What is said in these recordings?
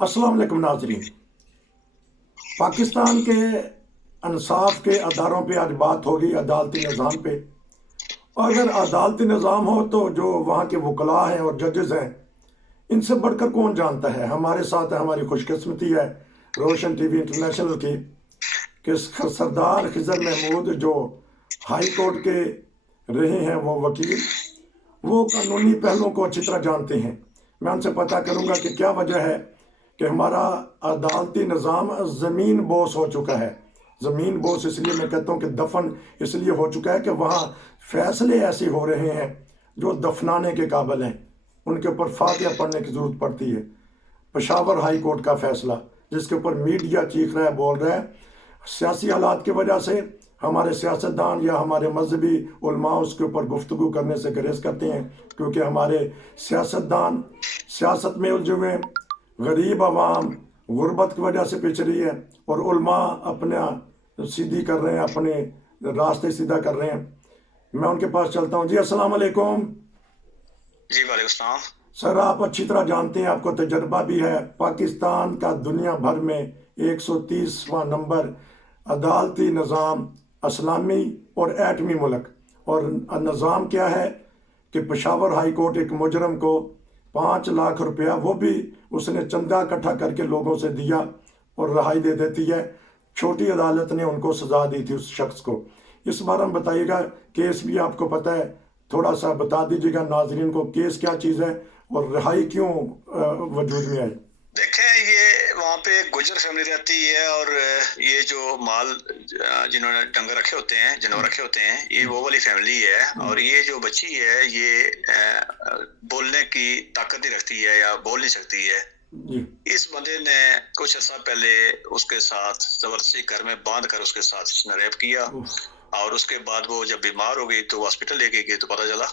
अस्सलाम वालेकुम नाजरीन। पाकिस्तान के इंसाफ के अदारों पे आज बात होगी, अदालती निज़ाम पे। और अगर अदालती निज़ाम हो तो जो वहाँ के वकला हैं और जजेस हैं, इनसे बढ़कर कौन जानता है। हमारे साथ है, हमारी खुशकिस्मती है रोशन टीवी इंटरनेशनल की कि सरदार खिजर महमूद जो हाई कोर्ट के रहे हैं, वो वकील, वो कानूनी पहलुओं को अच्छी तरह जानते हैं। मैं उनसे पता करूंगा कि क्या वजह है कि हमारा अदालती निज़ाम ज़मीन बोस हो चुका है। ज़मीन बोस इसलिए मैं कहता हूँ कि दफन इसलिए हो चुका है कि वहाँ फैसले ऐसे हो रहे हैं जो दफनाने के काबिल हैं। उनके ऊपर फातिहा पढ़ने की ज़रूरत पड़ती है। पेशावर हाई कोर्ट का फैसला, जिसके ऊपर मीडिया चीख रहा है, बोल रहा है, सियासी हालात की वजह से हमारे सियासतदान या हमारे मजहबी उलमा उसके ऊपर गुफ्तगू करने से गुरेज करते हैं, क्योंकि हमारे सियासतदान सियासत में उलझे हुए हैं। गरीब आवाम गुर्बत की वजह से पिछ रही है और उलमा अपना सीधी कर रहे हैं, अपने रास्ते सीधा कर रहे हैं। मैं उनके पास चलता हूँ। जी अस्सलाम वालेकुम। जी वालेकुम सलाम। सर, आप अच्छी तरह जानते हैं, आपको तजर्बा भी है, पाकिस्तान का दुनिया भर में 130वां नंबर अदालती निज़ाम इस्लामी और एटमी मुल्क। और निज़ाम क्या है कि पेशावर हाई कोर्ट एक मुजरम को 5 लाख रुपया, वो भी उसने चंदा इकट्ठा करके लोगों से दिया, और रिहाई दे देती है। छोटी अदालत ने उनको सजा दी थी उस शख्स को। इस बारे में बताइएगा, केस भी आपको पता है, थोड़ा सा बता दीजिएगा नाजरीन को, केस क्या चीज़ है और रिहाई क्यों वजूद में आई। देखें, ये वहाँ पे गुजर फैमिली रहती है और ये जो माल जिन्होंने डंगर रखे होते हैं, जानवर रखे होते हैं, ये वो वाली फैमिली है। और ये जो बच्ची है, ये बोलने की ताकत नहीं रखती है या बोल नहीं सकती है। जी इस बंदे ने कुछ अर्सा पहले उसके साथ जबरदस्ती घर में बांध कर उसके साथ उसने रेप किया। और उसके बाद वो जब बीमार हो गई तो हॉस्पिटल लेके गई तो पता चला।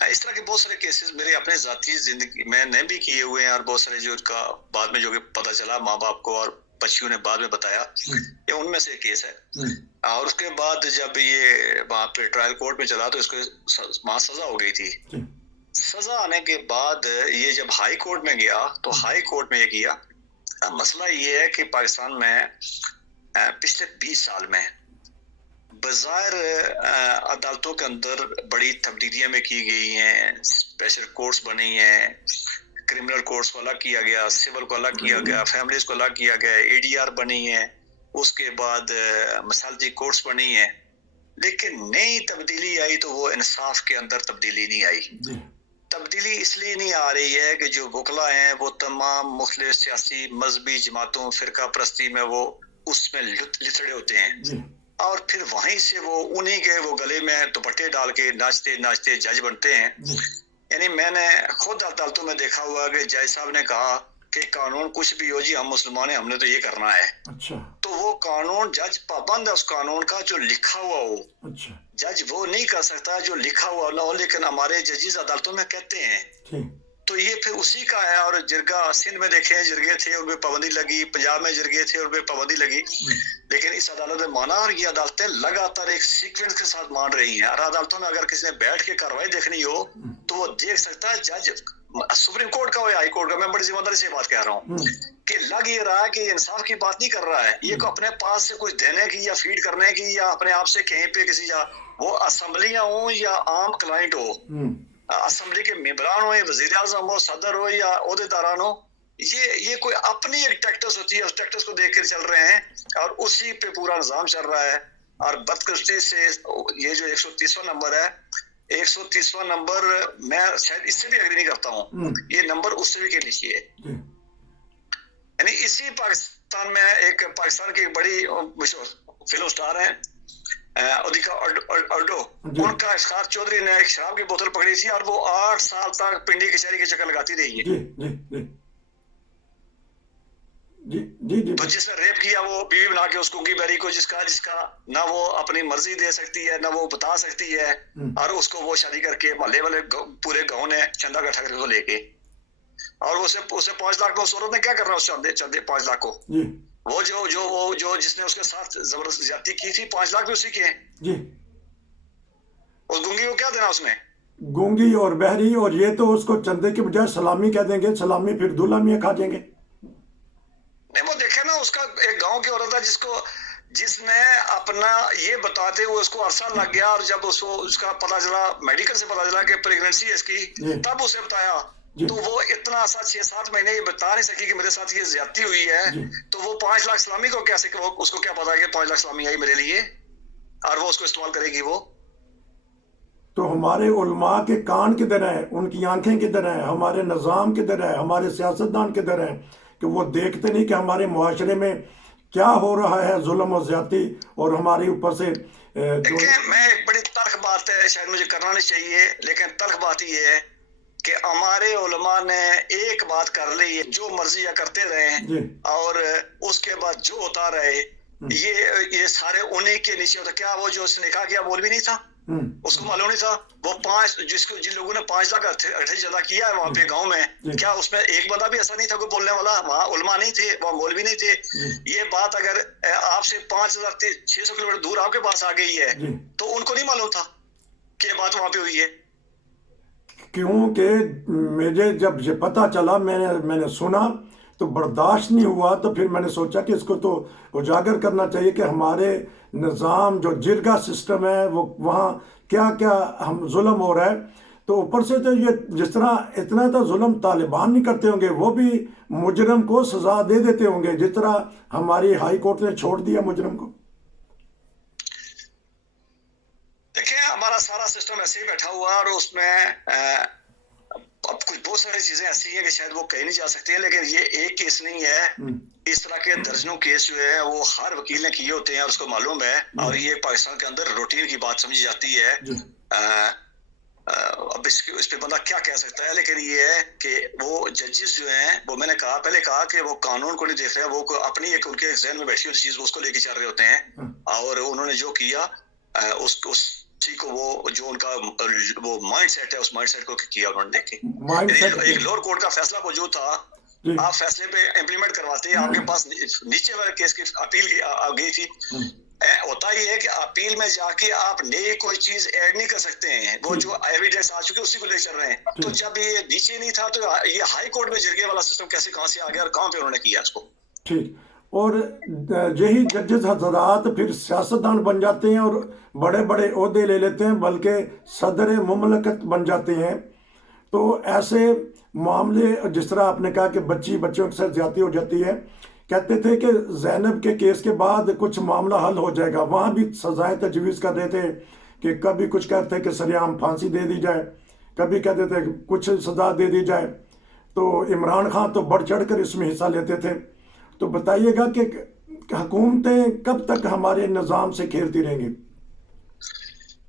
इस तरह के बहुत सारे केसेस मेरे अपने जाती जिंदगी मैंने भी किए हुए हैं, और बहुत सारे जो उसका बाद में जो कि पता चला माँ बाप को और बच्चियों ने बाद में बताया, ये उनमें से केस है। और उसके बाद जब ये वहाँ पे ट्रायल कोर्ट में चला तो इसको वहाँ सजा हो गई थी। सजा आने के बाद ये जब हाई कोर्ट में गया तो हाई कोर्ट में ये किया। अब मसला ये है कि पाकिस्तान में पिछले 20 साल में बज़ाहिर अदालतों के अंदर बड़ी तब्दीलियां में की गई हैं। स्पेशल कोर्ट्स बनी हैं, क्रिमिनल कोर्ट्स को अलग किया गया, सिविल को अलग किया गया, फैमिलीज को अलग किया गया, एडीआर बनी है, उसके बाद मसालती कोर्ट्स बनी है। लेकिन नई तब्दीली आई तो वो इंसाफ के अंदर तब्दीली नहीं आई। तब्दीली इसलिए नहीं आ रही है कि जो वकला हैं वो तमाम मुख्तलिफ सियासी मजहबी जमातों फिरका परस्ती में वो उसमें लिथड़े होते हैं, और फिर वहीं से वो उन्हीं के वो गले में दुपट्टे डाल के नाचते नाचते जज बनते हैं। यानी मैंने खुद अदालतों में देखा हुआ कि जज साहब ने कहा कि कानून कुछ भी हो जी, हम मुसलमान हैं, हमने तो ये करना है। अच्छा। तो वो कानून, जज पाबंद है उस कानून का जो लिखा हुआ हो। अच्छा। जज वो नहीं कर सकता जो लिखा हुआ ना हो, लेकिन हमारे जजेस अदालतों में कहते हैं। तो ये फिर उसी का है। और जिरगा सिंध में देखें, जिरगे थे और वे पाबंदी लगी, पंजाब में जिरगे थे और वे पाबंदी लगी, लेकिन इस अदालत ने माना। और ये अदालतें लगातार एक सीक्वेंस के साथ मान रही हैं। और अदालतों में अगर किसी ने बैठ के कार्रवाई देखनी हो तो वो देख सकता है। जज सुप्रीम कोर्ट का हो या हाई कोर्ट का, मैं बड़ी जिम्मेदारी से बात कह रहा हूँ कि लग ये रहा है कि इंसाफ की बात नहीं कर रहा है, ये को अपने पास से कुछ देने की या फीड करने की या अपने आप से कहीं पे किसी जा, वो असम्बलियां हो या आम क्लाइंट हो, असम्बली के मेंबरान हो या वजीर आजम हो, सदर हो या ओहदेदारान हो, ये कोई अपनी एक टैक्टिस होती है, उस टैक्टिस को देख कर चल रहे हैं और उसी पे पूरा निजाम चल रहा है। और बदकिस्मती से ये जो 130वां नंबर है, 130वां नंबर मैं शायद इससे भी एग्री नहीं करता हूँ, ये नंबर उससे भी के नीचे है। यानी इसी पाकिस्तान में एक पाकिस्तान की बड़ी फिल्म स्टार है उदिका अर्डो, उनका इफ्तार चौधरी ने एक शराब की बोतल पकड़ी थी और वो 8 साल तक पिंडी कचहरी के चक्कर लगाती रही है। जी। तो जिसने रेप किया वो बीवी बना के उसको बेरी को, जिसका ना वो अपनी मर्जी दे सकती है ना वो बता सकती है, और उसको वो शादी करके मोहल्ले वाले पूरे गांव ने चंदा इकट्ठा करके उसको लेके, और उसे 5 लाख को उस औरत ने क्या करना उस चंदे 5 लाख को, वो जो जिसने उसके साथ जबरदस्त ज्यादती की थी, 5 लाख भी उसी के हैं। उस गूंगी को क्या देना उसमें? गूंगी और बहरी, और ये तो उसको चंदे के बजाय सलामी कह देंगे, सलामी फिर दूल्हा मियां खा जाएंगे। उसका एक गांव की औरत है जिसने अपना ये बताते हुए उसको अरसा लग गया, और जब उसका पता चला, मेडिकल से पता चला कि प्रेगनेंसी है इसकी, तब उसे बताया, तो वो इतना सा 6-7 महीने ये बता नहीं सकी कि मेरे साथ ये ज्यादती हुई है। तो वो 5 लाख सलामी को कैसे, उसको क्या पता है कि 5 लाख सलामी आई मेरे लिए और वो उसको इस्तेमाल करेगी वो। तो हमारे उलमा के कान किधर हैं, उनकी आंखें किधर हैं, हमारे निज़ाम किधर है, हमारे सियासतदान किधर हैं कि वो देखते नहीं कि हमारे मुआशरे में क्या हो रहा है, जुल्म और ज्यादती, और हमारे ऊपर से देखिए, मैं एक बड़ी तल्ख बात है, शायद मुझे करना नहीं चाहिए, लेकिन तल्ख बात ये है कि हमारे उलमा ने एक बात कर ली, जो मर्जी या करते रहे और उसके बाद जो होता रहे, ये सारे उन्हीं के नीचे होता। क्या वो जो उसने कहा किया बोल भी नहीं था, उसको मालूम नहीं था। वो जिन लोगों ने 5 लाख अठे जदा किया है वहां पे गांव में, क्या उसमें एक बंदा भी ऐसा नहीं था कोई बोलने वाला? वहाँ उलमा नहीं थे, वहाँ मौलवी नहीं थे। ये बात अगर आपसे 5600 किलोमीटर दूर आपके पास आ गई है तो उनको नहीं मालूम था कि ये बात वहां पे हुई है। क्योंकि मुझे जब ये पता चला, मैंने सुना तो बर्दाश्त नहीं हुआ, तो फिर मैंने सोचा कि इसको तो उजागर करना चाहिए कि हमारे निज़ाम जो जिरगा सिस्टम है वो वहाँ क्या क्या हम जुल्म हो रहा है। तो ऊपर से तो ये जिस तरह इतना तो जुल्म तालिबान नहीं करते होंगे, वो भी मुजरम को सजा दे देते होंगे जिस तरह हमारी हाई कोर्ट ने छोड़ दिया मुजरम को। देखिए, हमारा सारा सिस्टम ऐसे ही बैठा हुआ है और उसमें अब कुछ बहुत सारी चीजें ऐसी हैं कि शायद वो कही नहीं जा सकती है, लेकिन ये एक केस नहीं है। इस तरह के दर्जनों केस जो है वो हर वकील ने किए होते हैं और उसको मालूम है, और ये पाकिस्तान के अंदर रूटीन की बात समझी जाती है। अब इस पे बंदा क्या कह सकता है, लेकिन ये है कि वो जजेस जो हैं, वो मैंने पहले कहा कि वो कानून को नहीं देख रहे, वो अपनी एक उनके जहन में बैठी हुई चीज उसको लेके चल रहे होते हैं, और उन्होंने जो किया उसी को वो जो उनका वो माइंड सेट है, उस माइंड सेट को किया उन्होंने। देखे, एक लोअर कोर्ट का फैसला मौजूद था, आप फैसले पे इम्प्लीमेंट करवाते हैं, आपके पास नीचे वाले केस की अपील गई थी। होता ही है कि अपील में जाके आप नई कोई चीज ऐड नहीं कर सकते हैं, वो जो एविडेंस आ चुके उसी को ले चल रहे हैं। तो जब ये नीचे नहीं था तो ये हाई कोर्ट में जिरगे वाला सिस्टम कहां से आ गया और कहां पे उन्होंने किया इसको। ठीक, और यही जजेस हजरात फिर सियासतदान बन जाते हैं और बड़े बड़े ओहदे ले लेते हैं, बल्कि सदर मुमलकत बन जाते हैं। तो ऐसे मामले, जिस तरह आपने कहा कि बच्चों के साथ ज्यादती हो जाती है, कहते थे कि ज़ैनब के केस के बाद कुछ मामला हल हो जाएगा, वहाँ भी सजाएं तजवीज़ कर रहे थे कि कभी कुछ कहते कि सरेआम फांसी दे दी जाए, कभी कहते थे कुछ सजा दे दी जाए। तो इमरान खान तो बढ़ चढ़ कर इसमें हिस्सा लेते थे। तो बताइएगा कि हुकूमतें कब तक हमारे निज़ाम से खेलती रहेंगी?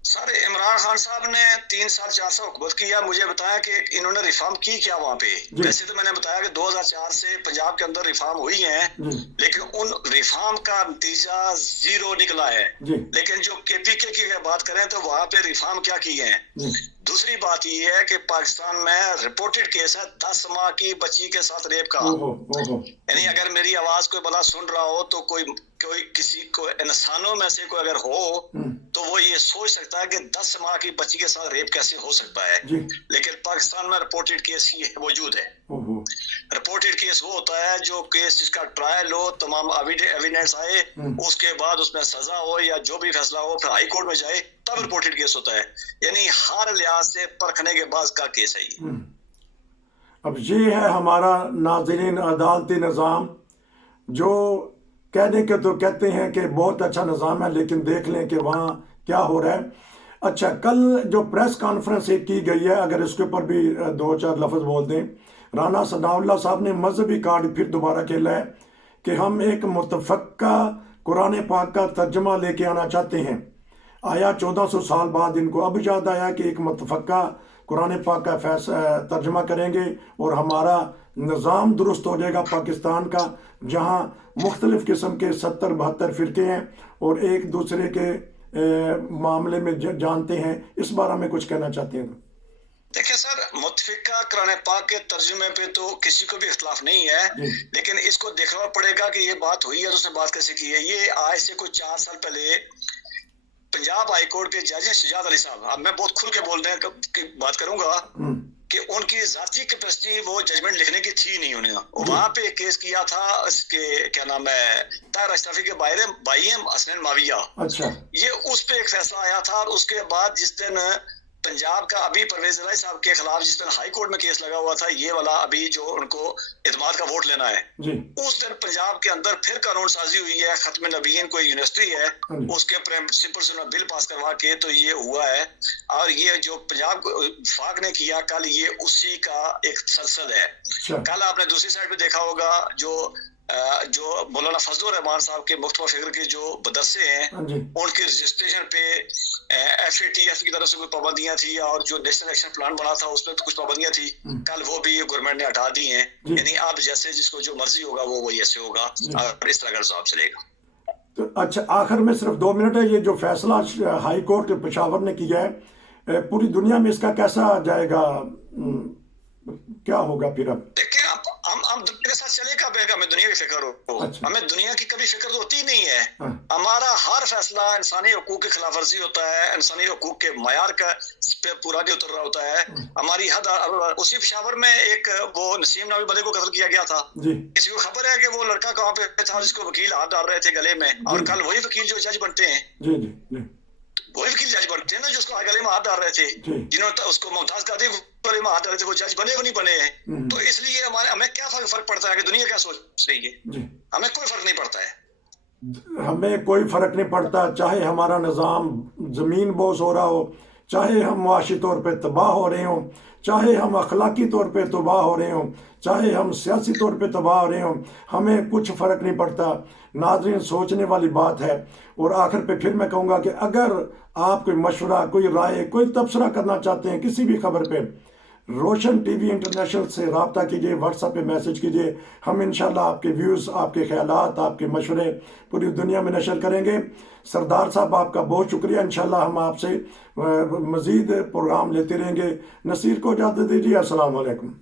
सर, इमरान खान साहब ने 3 साल 4 साल हुकूमत किया, मुझे बताया कि इन्होंने रिफॉर्म की क्या वहाँ पे। वैसे तो मैंने बताया कि 2004 से पंजाब के अंदर रिफॉर्म हुई है, लेकिन उन रिफॉर्म का नतीजा 0 निकला है। लेकिन जो KPK की बात करें तो वहाँ पे रिफॉर्म क्या किए हैं। दूसरी बात ये है कि पाकिस्तान में रिपोर्टेड केस है 10 माह की बच्ची के साथ रेप का। यानी अगर मेरी आवाज कोई बंदा सुन रहा हो तो कोई किसी को इंसानों में से कोई अगर हो तो वो ये सोच सकता है कि 10 माह की बच्ची के साथ रेप कैसे हो सकता है। लेकिन पाकिस्तान में रिपोर्टेड केस ही मौजूद है। रिपोर्टेड केस वो होता है जो केस जिसका ट्रायल हो, तमाम एविडेंस आए, उसके बाद उसमें सजा हो या जो भी फैसला हो, फिर हाई कोर्ट में जाए, तब रिपोर्टेड केस होता है। यानी हर लिहाज से परखने के बाद का केस है ये। अब ये है हमारा नाज़रीन अदालती निज़ाम, जो कहने के तो कहते हैं कि बहुत अच्छा निज़ाम है, लेकिन देख लें कि वहाँ क्या हो रहा है। अच्छा, कल जो प्रेस कॉन्फ्रेंस की गई है, अगर इसके ऊपर भी 2-4 लफ्ज़ बोल दें। राना सनाउल्लाह साहब ने मजहबी कार्ड फिर दोबारा खेला है कि हम एक मुतफ़क्का कुरान पाक का तर्जमा लेके आना चाहते हैं। आया 1400 साल बाद इनको अब याद आया कि एक मुतफ़क्का कुरान पाक का तर्जमा करेंगे और हमारा निज़ाम दुरुस्त हो जाएगा पाकिस्तान का, जहाँ मुख्तलिफ़ किस्म के 70-72 फ़िरके हैं और एक दूसरे के मामले में जानते हैं। इस बारे में कुछ कहना चाहते हैं? देखिए सर, मुतफ़िका कुरान पाक के तर्जुमे पे तो किसी को भी इख्तिलाफ नहीं है, लेकिन इसको देखना पड़ेगा कि ये बात हुई है तो उसने बात कैसे की है। ये आज से कुछ 4 साल पहले पंजाब हाई कोर्ट के जज हैं शुजात अली साहब, अब मैं बहुत खुल के बोलने की बात करूंगा, कि उनकी जाती कैपेसिटी वो जजमेंट लिखने की थी नहीं उन्हें। वहां पे एक केस किया था इसके क्या नाम है ताहिर अशरफी के भाई हसनैन माविया। अच्छा। ये उस पे एक फैसला आया था और उसके बाद जिस दिन पंजाब का अभी परवेज इलाही साहब के खिलाफ जिस दिन हाई कोर्ट में केस लगा हुआ था, ये वाला अभी जो उनको इत्मीनान का वोट लेना है जी। उस दिन पंजाब के अंदर फिर कानून साजी हुई है। खत्म नबीयन कोई यूनिवर्सिटी है उसके प्रिंसिपल से बिल पास करवा के तो ये हुआ है। और ये जो पंजाब फाक ने किया कल, ये उसी का एक सलसल है। अच्छा। कल आपने दूसरी साइड पे देखा होगा जो मौलाना फजलुर रहमान साहब के मुख्तबा फिक्र के जो मदरसे हैं उनके रजिस्ट्रेशन पे FATF की तरफ से कोई पाबंदियां थी और जो नेशनल एक्शन प्लान बना था उसमें तो कुछ पाबंदियां थी, कल वो भी गवर्नमेंट ने हटा दी हैं। यानी अब जैसे जिसको जो मर्जी होगा वो वही ऐसे होगा और इस तरह का हिसाब चलेगा। तो अच्छा, आखिर में सिर्फ 2 मिनट है। ये जो फैसला हाई कोर्ट पेशावर ने किया है, पूरी दुनिया में इसका कैसा जाएगा, क्या होगा फिर? अब देखिए हम दुनिया के साथ चलेगा बेगा, हमें दुनिया की फिक्र हो। अच्छा। हमें दुनिया की कभी फिक्र तो होती नहीं है। हमारा हर फैसला इंसानी हकूक की खिलाफ वर्जी होता है, इंसानी हकूक के मयार का पे पूरा नहीं उतर रहा होता है। हमारी हद उसी पेशावर में एक वो नसीम नामी बंदे को कत्ल किया गया था। किसी को खबर है कि वो लड़का कहाँ पे था जिसको वकील हाथ डाल रहे थे गले में, और कल वही वकील जो जज बनते हैं वही वकील जज बनते हैं ना जो उसको गले में हाथ डाल रहे थे, जिन्होंने उसको मुमताज कादरी गले में हाथ डाले थे, वो जज बने वो नहीं बने हैं। तो इसलिए हमें क्या फर्क पड़ता है कि दुनिया क्या सोच रही है? हमें कोई फर्क नहीं पड़ता है। हमें कोई फर्क नहीं पड़ता, चाहे हमारा निज़ाम ज़मीन बोस हो रहा हो, चाहे हम मुआशी तौर पे तबाह हो रहे हों, चाहे हम अखलाकी तौर पे तबाह हो रहे हों, चाहे हम सियासी तौर पे तबाह हो रहे हों, हमें कुछ फ़र्क नहीं पड़ता। नाज़रीन, सोचने वाली बात है। और आखिर पे फिर मैं कहूँगा कि अगर आप कोई मशवरा, कोई राय, कोई तबसरा करना चाहते हैं किसी भी खबर पे, रोशन टीवी इंटरनेशनल से रब्ता कीजिए, व्हाट्सएप पे मैसेज कीजिए। हम इंशाल्लाह आपके व्यूज़, आपके ख्यालात, आपके मशवरे पूरी दुनिया में नशर करेंगे। सरदार साहब, आपका बहुत शुक्रिया। इंशाल्लाह हम आपसे मज़ीद प्रोग्राम लेते रहेंगे। नसीर को इजाज़त दीजिए। अस्सलाम वालेकुम।